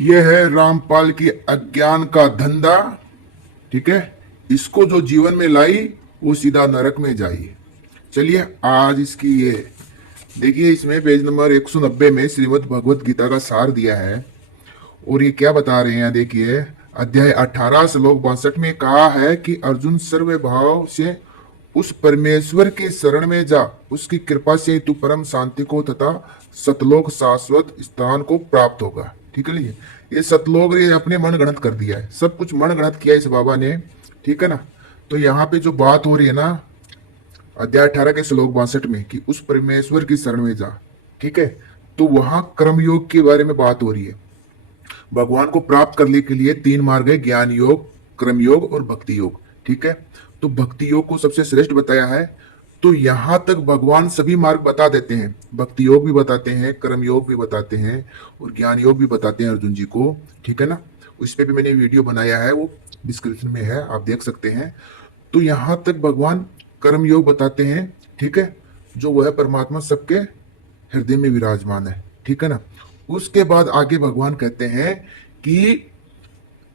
यह है रामपाल की अज्ञान का धंधा। ठीक है, इसको जो जीवन में लाई वो सीधा नरक में जाई। चलिए आज इसकी ये देखिए, इसमें पेज नंबर 190 में श्रीमद् भगवत गीता का सार दिया है। और ये क्या बता रहे हैं, देखिए अध्याय 18 श्लोक 62 में कहा है कि अर्जुन सर्व भाव से उस परमेश्वर की शरण में जा, उसकी कृपा से तू परम शांति को तथा सतलोक शाश्वत स्थान को प्राप्त होगा। ठीक है, ये सतलोक ये अपने मन गणत कर दिया है, सब कुछ मन गणत किया इस बाबा ने। ठीक है ना। तो यहाँ पे जो बात हो रही है ना अध्याय 18 के श्लोक 62 में कि उस परमेश्वर की शरण में जा, ठीक है, तो वहां कर्मयोग के बारे में बात हो रही है। भगवान को प्राप्त करने के लिए तीन मार्ग है, ज्ञान योग, कर्म योग और भक्ति योग। ठीक है, तो भक्ति योग को सबसे श्रेष्ठ बताया है। तो यहां तक भगवान सभी मार्ग बता देते हैं, भक्ति योग भी बताते हैं, कर्म योग भी बताते हैं और ज्ञान योग भी बताते हैं अर्जुन जी को। ठीक है ना, उस पर भी मैंने वीडियो बनाया है, वो डिस्क्रिप्शन में है, आप देख सकते हैं। तो यहां तक भगवान कर्म योग बताते हैं। ठीक है, जो वह परमात्मा सबके हृदय में विराजमान है। ठीक है ना। उसके बाद आगे भगवान कहते हैं कि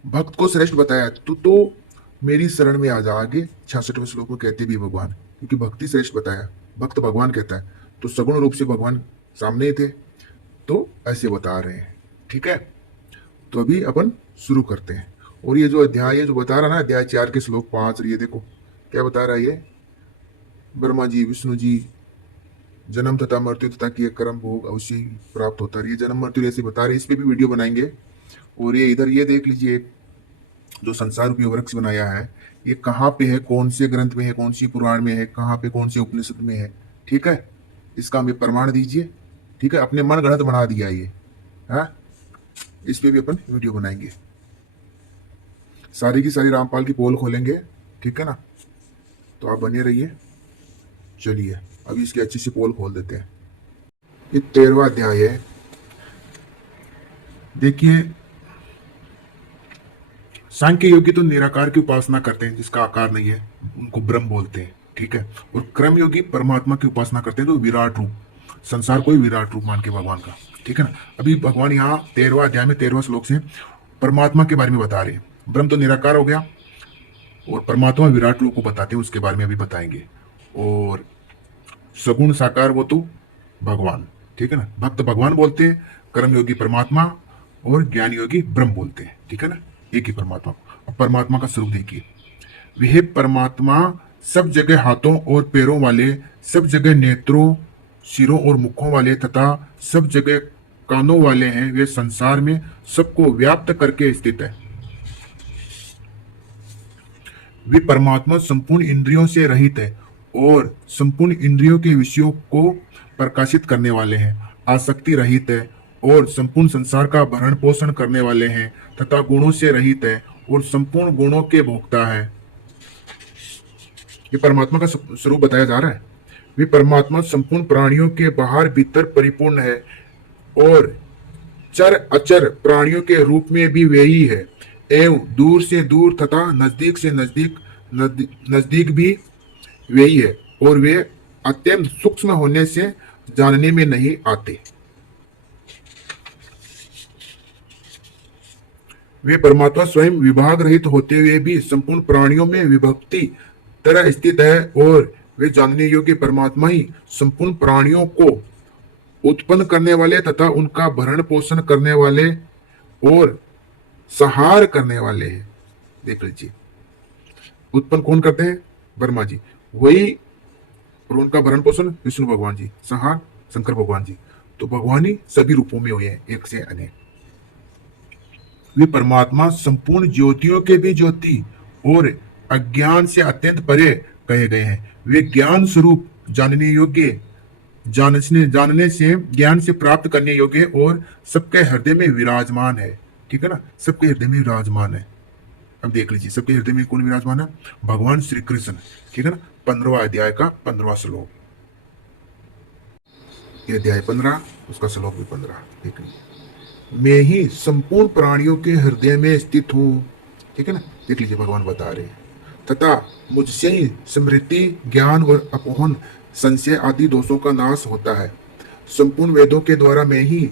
भक्त को श्रेष्ठ बताया, तो मेरी शरण में आ जा। आगे 66वें श्लोक में कहते भी भगवान, क्योंकि भक्ति श्रेष्ठ बताया, भक्त भगवान कहता है, तो सगुण रूप से भगवान सामने ही थे, तो ऐसे बता रहे हैं। ठीक है, तो अभी अपन शुरू करते हैं। और ये जो अध्याय है जो बता रहा ना, अध्याय 4 के श्लोक 5, ये देखो क्या बता रहा है। ये ब्रह्मा जी, विष्णु जी, जन्म तथा मृत्यु तथा किए कर्म भोग अवश्य ही प्राप्त होता है। ये जन्म मृत्यु ऐसे बता रहे, इस पे भी वीडियो बनाएंगे। और ये इधर ये देख लीजिए, जो संसार रूपी वृक्ष बनाया है, ये कहाँ पे है, कौन से ग्रंथ में है, कौन सी पुराण में है, कहाँ पे कौन से उपनिषद में है। ठीक है, इसका हमें प्रमाण दीजिए। ठीक है, अपने मन गणत बना दिया ये है, इस पे भी अपन वीडियो बनाएंगे। सारी की सारी रामपाल की पोल खोलेंगे। ठीक है ना, तो आप बने रहिए। चलिए अभी इसकी अच्छी सी पोल खोल देते हैं। ये 13वां अध्याय है। देखिए, सांख्य योगी तो निराकार की उपासना करते हैं, जिसका आकार नहीं है, उनको ब्रह्म बोलते हैं। ठीक है, और क्रम योगी परमात्मा की उपासना करते हैं, तो विराट रूप, संसार को ही विराट रूप मान के भगवान का। ठीक है ना। अभी भगवान यहाँ 13वां अध्याय में 13वां श्लोक से परमात्मा के बारे में बता रहे हैं। ब्रह्म तो निराकार हो गया और परमात्मा विराट रूप को बताते हैं, उसके बारे में अभी बताएंगे। और सगुण साकार वो तो भगवान। ठीक है ना, भक्त भगवान बोलते हैं, कर्म योगी परमात्मा और ज्ञान योगी ब्रह्म बोलते हैं। ठीक है ना, एक ही परमात्मा। अब परमात्मा का स्वरूप देखिए, वह परमात्मा सब जगह हाथों और पैरों वाले, सब जगह नेत्रों, सिरों और मुखों वाले तथा सब जगह कानों वाले हैं। वे संसार में सबको व्याप्त करके स्थित है। वे परमात्मा संपूर्ण इंद्रियों से रहित है और संपूर्ण इंद्रियों के विषयों को प्रकाशित करने वाले हैं, आसक्ति रहित है और संपूर्ण संसार का भरण पोषण करने वाले हैं, तथा गुणों से रहित है और संपूर्ण गुणों के भोक्ता है। ये परमात्मा का स्वरूप बताया जा रहा है। वे परमात्मा संपूर्ण प्राणियों के बाहर भीतर परिपूर्ण है और चर अचर प्राणियों के रूप में भी वही है, एवं दूर से दूर तथा नजदीक से नजदीक भी वही है, और वे अत्यंत सूक्ष्म होने से जानने में नहीं आते। वे परमात्मा स्वयं विभाग रहित होते हुए भी संपूर्ण प्राणियों में विभक्ति तरह स्थित है, और वे जानने योग्य परमात्मा ही संपूर्ण प्राणियों को उत्पन्न करने वाले तथा उनका भरण पोषण करने वाले और संहार करने वाले हैं। देख लीजिए, उत्पन्न कौन करते हैं? ब्रह्मा जी, वही, और उनका भरण पोषण विष्णु भगवान जी, संहार शंकर भगवान जी। तो भगवान ही सभी रूपों में हुए हैं, एक से अनेक। वे परमात्मा संपूर्ण ज्योतियों के भी ज्योति और अज्ञान से अत्यंत परे कहे गए हैं। वे ज्ञान स्वरूप, जानने योग्य, जानने से, ज्ञान से प्राप्त करने योग्य और सबके हृदय में विराजमान है। ठीक है ना, सबके हृदय में विराजमान है। अब देख लीजिए, सबके हृदय में कौन विराजमान है? भगवान श्री कृष्ण। ठीक है ना, 15वां अध्याय का 15वां श्लोक, ये अध्याय 15, उसका श्लोक भी 15। देख लीजिए, मैं ही संपूर्ण प्राणियों के हृदय में स्थित हूं। ठीक है ना, देख लीजिए भगवान बता रहे हैं, तथा मुझसे ही स्मृति, ज्ञान और अपोहन, संशय आदि दोषों का नाश होता है। संपूर्ण वेदों के द्वारा मैं ही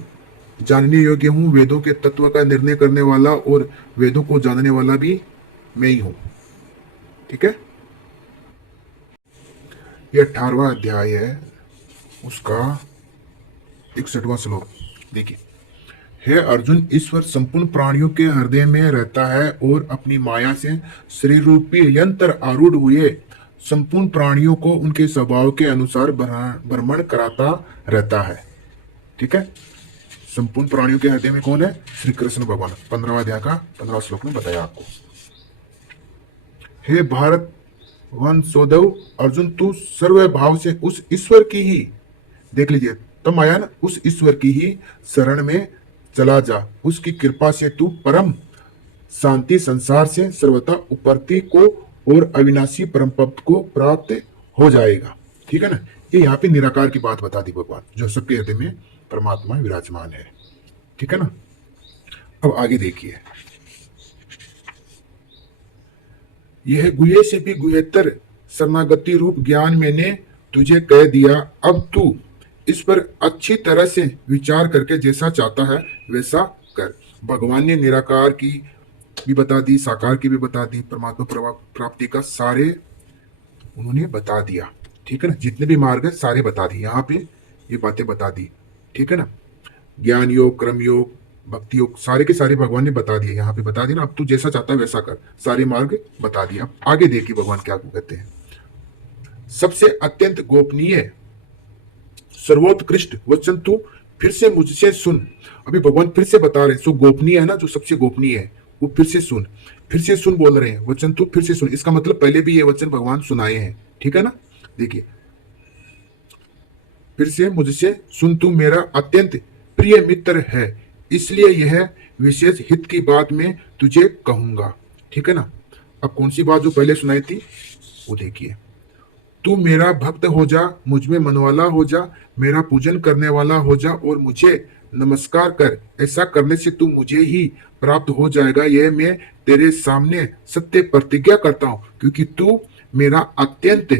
जानने योग्य हूं, वेदों के तत्व का निर्णय करने वाला और वेदों को जानने वाला भी मैं ही हूं। ठीक है, ये 18वां अध्याय है, उसका 61वां श्लोक। देखिए, हे अर्जुन, ईश्वर संपूर्ण प्राणियों के हृदय में रहता है और अपनी माया से शरीर रूपी यंत्र आरूढ़ हुए संपूर्ण प्राणियों को उनके स्वभाव के अनुसार भ्रमण कराता रहता है। ठीक है, संपूर्ण प्राणियों के हृदय में कौन है? श्री कृष्ण भगवान। 15वां अध्याय का 15वां श्लोक में बताया आपको। हे भारत वंशोदव अर्जुन, तू सर्व भाव से उस ईश्वर की ही, देख लीजिए तब आया ना, उस ईश्वर की ही शरण में चला जा। उसकी कृपा से तू परम शांति, संसार से सर्वथा उपरति को और अविनाशी परम पद को प्राप्त हो जाएगा। ठीक है ना, ये यहाँ पे निराकार की बात बता दी भगवान, जो सबके हृदय में परमात्मा विराजमान है। ठीक है ना, अब आगे देखिए, यह गुहे से भी गुहेतर शरणागति रूप ज्ञान मैंने तुझे कह दिया। अब तू इस पर अच्छी तरह से विचार करके जैसा चाहता है वैसा कर। भगवान ने निराकार की भी बता दी, साकार की भी बता दी, परमात्मा प्राप्ति का सारे उन्होंने बता दिया। ठीक है ना, जितने भी मार्ग है सारे बता दिए, यहाँ पे ये बातें बता दी। ठीक है ना, ज्ञान योग, कर्म योग, भक्ति योग, सारे के सारे भगवान ने बता दिए, यहाँ पे बता दिया ना। अब तू जैसा चाहता है वैसा कर, सारे मार्ग बता दिए। अब आगे देखिए भगवान क्या कहते हैं। सबसे अत्यंत गोपनीय सर्वोत्कृष्ट वचन तू फिर से मुझसे सुन। अभी भगवान फिर से बता रहे हैं, जो गोपनीय है ना, जो सबसे गोपनीय है, वो फिर से सुन बोल रहे हैं। वचन तू फिर से सुन, इसका मतलब पहले भी ये वचन भगवान सुनाए हैं। ठीक है ना, देखिए, फिर से मुझसे सुन, तू मेरा अत्यंत प्रिय मित्र है, इसलिए यह विशेष हित की बात मैं तुझे कहूंगा। ठीक है ना, अब कौन सी बात जो पहले सुनाई थी वो देखिए। तू मेरा भक्त हो जा, मुझ में मनवाला हो जा, मेरा पूजन करने वाला हो जा और मुझे नमस्कार कर। ऐसा करने से तू मुझे ही प्राप्त हो जाएगा, यह मैं तेरे सामने सत्य प्रतिज्ञा करता हूं, क्योंकि तू मेरा अत्यंत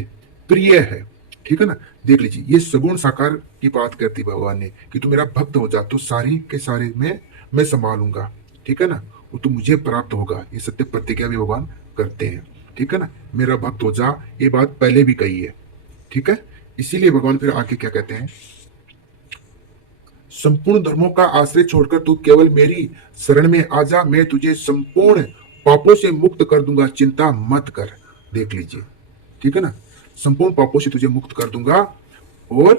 प्रिय है। ठीक है ना, देख लीजिए, ये सगुण साकार की बात करती भगवान ने कि तू मेरा भक्त हो जा तो सारी के सारे में मैं संभालूंगा। ठीक है ना, वो तू मुझे प्राप्त होगा, ये सत्य प्रतिज्ञा भी भगवान करते हैं। ठीक है ना, मेरा भक्त हो जा, ये बात पहले भी कही है। ठीक है, इसीलिए भगवान फिर आके क्या कहते हैं, संपूर्ण धर्मों का आश्रय छोड़कर तू केवल मेरी शरण में आ जा, मैं तुझे संपूर्ण पापों से मुक्त कर दूंगा, चिंता मत कर। देख लीजिए, ठीक है ना, संपूर्ण पापों से तुझे मुक्त कर दूंगा और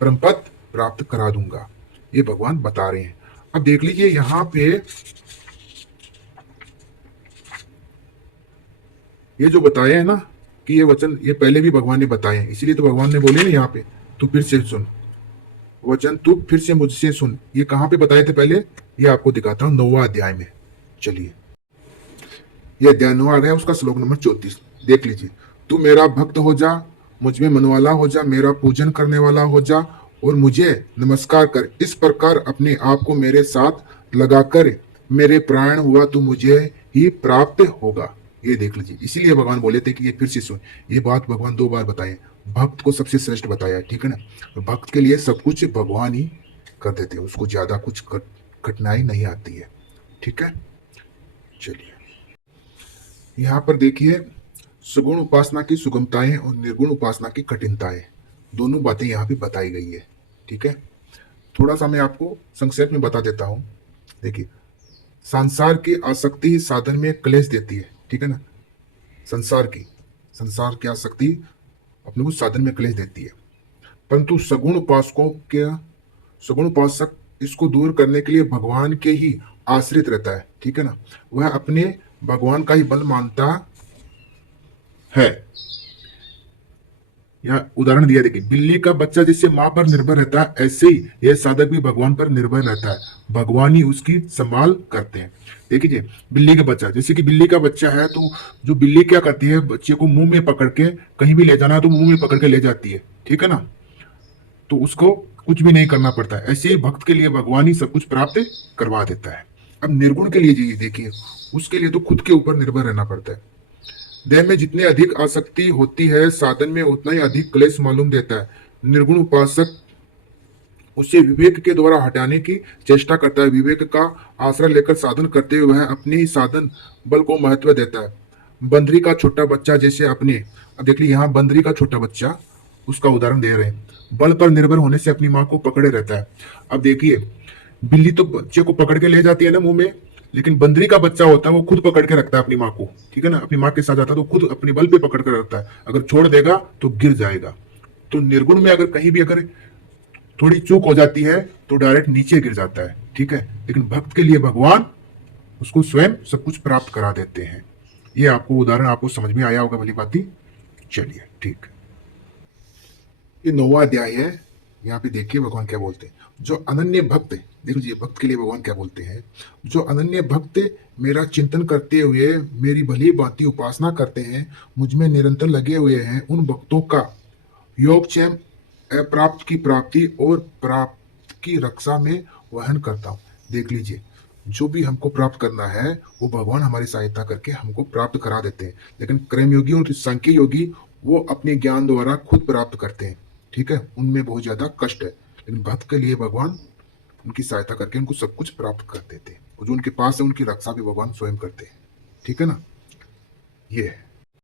परमपद प्राप्त करा दूंगा, ये भगवान बता रहे हैं। अब देख लीजिए यहां पे ये जो बताया है ना कि ये वचन ये पहले भी भगवान ने बताए हैं, इसीलिए तो भगवान ने बोले ना यहाँ पे, तू फिर से सुन, वचन तू फिर से मुझसे सुन। ये कहां पे बताए थे पहले, ये आपको दिखाता हूं 9वां अध्याय में। चलिए, ये अध्याय 9 आ गया, उसका श्लोक नंबर 34 देख लीजिए। तू मेरा भक्त हो जा, मुझ में मनवाला हो जा, मेरा पूजन करने वाला हो जा और मुझे नमस्कार कर। इस प्रकार अपने आप को मेरे साथ लगाकर मेरे प्राण हुआ तो मुझे ही प्राप्त होगा। ये देख लीजिए, इसीलिए भगवान बोले थे कि ये फिर से सुन। ये बात भगवान 2 बार बताए, भक्त को सबसे श्रेष्ठ बताया। ठीक है ना, तो भक्त के लिए सब कुछ भगवान ही कर देते हैं, उसको ज्यादा कुछ कठिनाई नहीं आती है। ठीक है, चलिए यहाँ पर देखिए, सगुण उपासना की सुगमताएं और निर्गुण उपासना की कठिनताएं, दोनों बातें यहाँ पे बताई गई है। ठीक है, थोड़ा सा मैं आपको संक्षेप में बता देता हूँ। देखिए, संसार की आसक्ति साधन में क्लेश देती है। ठीक है ना, संसार की आसक्ति अपने को साधन में क्लेश देती है, परंतु सगुण उपासक इसको दूर करने के लिए भगवान के ही आश्रित रहता है। ठीक है ना, वह अपने भगवान का ही बल मानता है। यहाँ उदाहरण दिया, देखिए, बिल्ली का बच्चा जैसे माँ पर निर्भर रहता है, ऐसे ही यह साधक भी भगवान पर निर्भर रहता है, भगवान ही उसकी संभाल करते हैं। देखिए, बिल्ली का बच्चा, जैसे कि बिल्ली का बच्चा है तो जो बिल्ली क्या करती है, बच्चे को मुंह में पकड़ के कहीं भी ले जाना है तो मुंह में पकड़ के ले जाती है। ठीक है ना, तो उसको कुछ भी नहीं करना पड़ता है। ऐसे ही भक्त के लिए भगवान ही सब कुछ प्राप्त करवा देता है। अब निर्गुण के लिए देखिए, उसके लिए तो खुद के ऊपर निर्भर रहना पड़ता है। देह में जितनी अधिक आसक्ति होती है, साधन में उतना ही अधिक क्लेश मालूम देता है। निर्गुण उपासक उसे विवेक के द्वारा हटाने की चेष्टा करता है। विवेक का आश्रय लेकर साधन करते हुए वह अपने ही साधन बल को महत्व देता है। बंदरी का छोटा बच्चा जैसे अपने, अब देख लीजिए यहाँ बंदरी का छोटा बच्चा, उसका उदाहरण दे रहे हैं। बल पर निर्भर होने से अपनी माँ को पकड़े रहता है। अब देखिए, बिल्ली तो बच्चे को पकड़ के ले जाती है ना मुंह में, लेकिन बंदरी का बच्चा होता है वो खुद पकड़ के रखता है अपनी माँ को, ठीक है ना। अपनी माँ के साथ जाता है तो खुद अपने बल पे पकड़ कर रखता है, अगर छोड़ देगा तो गिर जाएगा। तो निर्गुण में अगर कहीं भी अगर थोड़ी चूक हो जाती है तो डायरेक्ट नीचे गिर जाता है, ठीक है। लेकिन भक्त के लिए भगवान उसको स्वयं सब कुछ प्राप्त करा देते हैं। ये आपको उदाहरण आपको समझ में आया होगा भली बाती। चलिए ठीक, ये 9वां अध्याय है। यहाँ पे देखिए भगवान क्या बोलते हैं। जो अनन्य भक्त, देखो जी भक्त के लिए भगवान क्या बोलते हैं। जो अनन्य भक्त मेरा चिंतन करते हुए मेरी भली भांति उपासना करते हैं, मुझ में निरंतर लगे हुए हैं, उन भक्तों का योगक्षेम अप्राप्त की प्राप्ति और प्राप्त की रक्षा में वहन करता हूँ। देख लीजिए, जो भी हमको प्राप्त करना है वो भगवान हमारी सहायता करके हमको प्राप्त करा देते हैं। लेकिन कर्मयोगी और सांख्य योगी वो अपने ज्ञान द्वारा खुद प्राप्त करते हैं, ठीक है। उनमें बहुत ज्यादा कष्ट है। लेकिन भक्त के लिए भगवान उनकी सहायता करके उनको सब कुछ प्राप्त कर देते हैं, और जो उनके पास है उनकी रक्षा भी भगवान स्वयं करते हैं, ठीक है ना। ये है।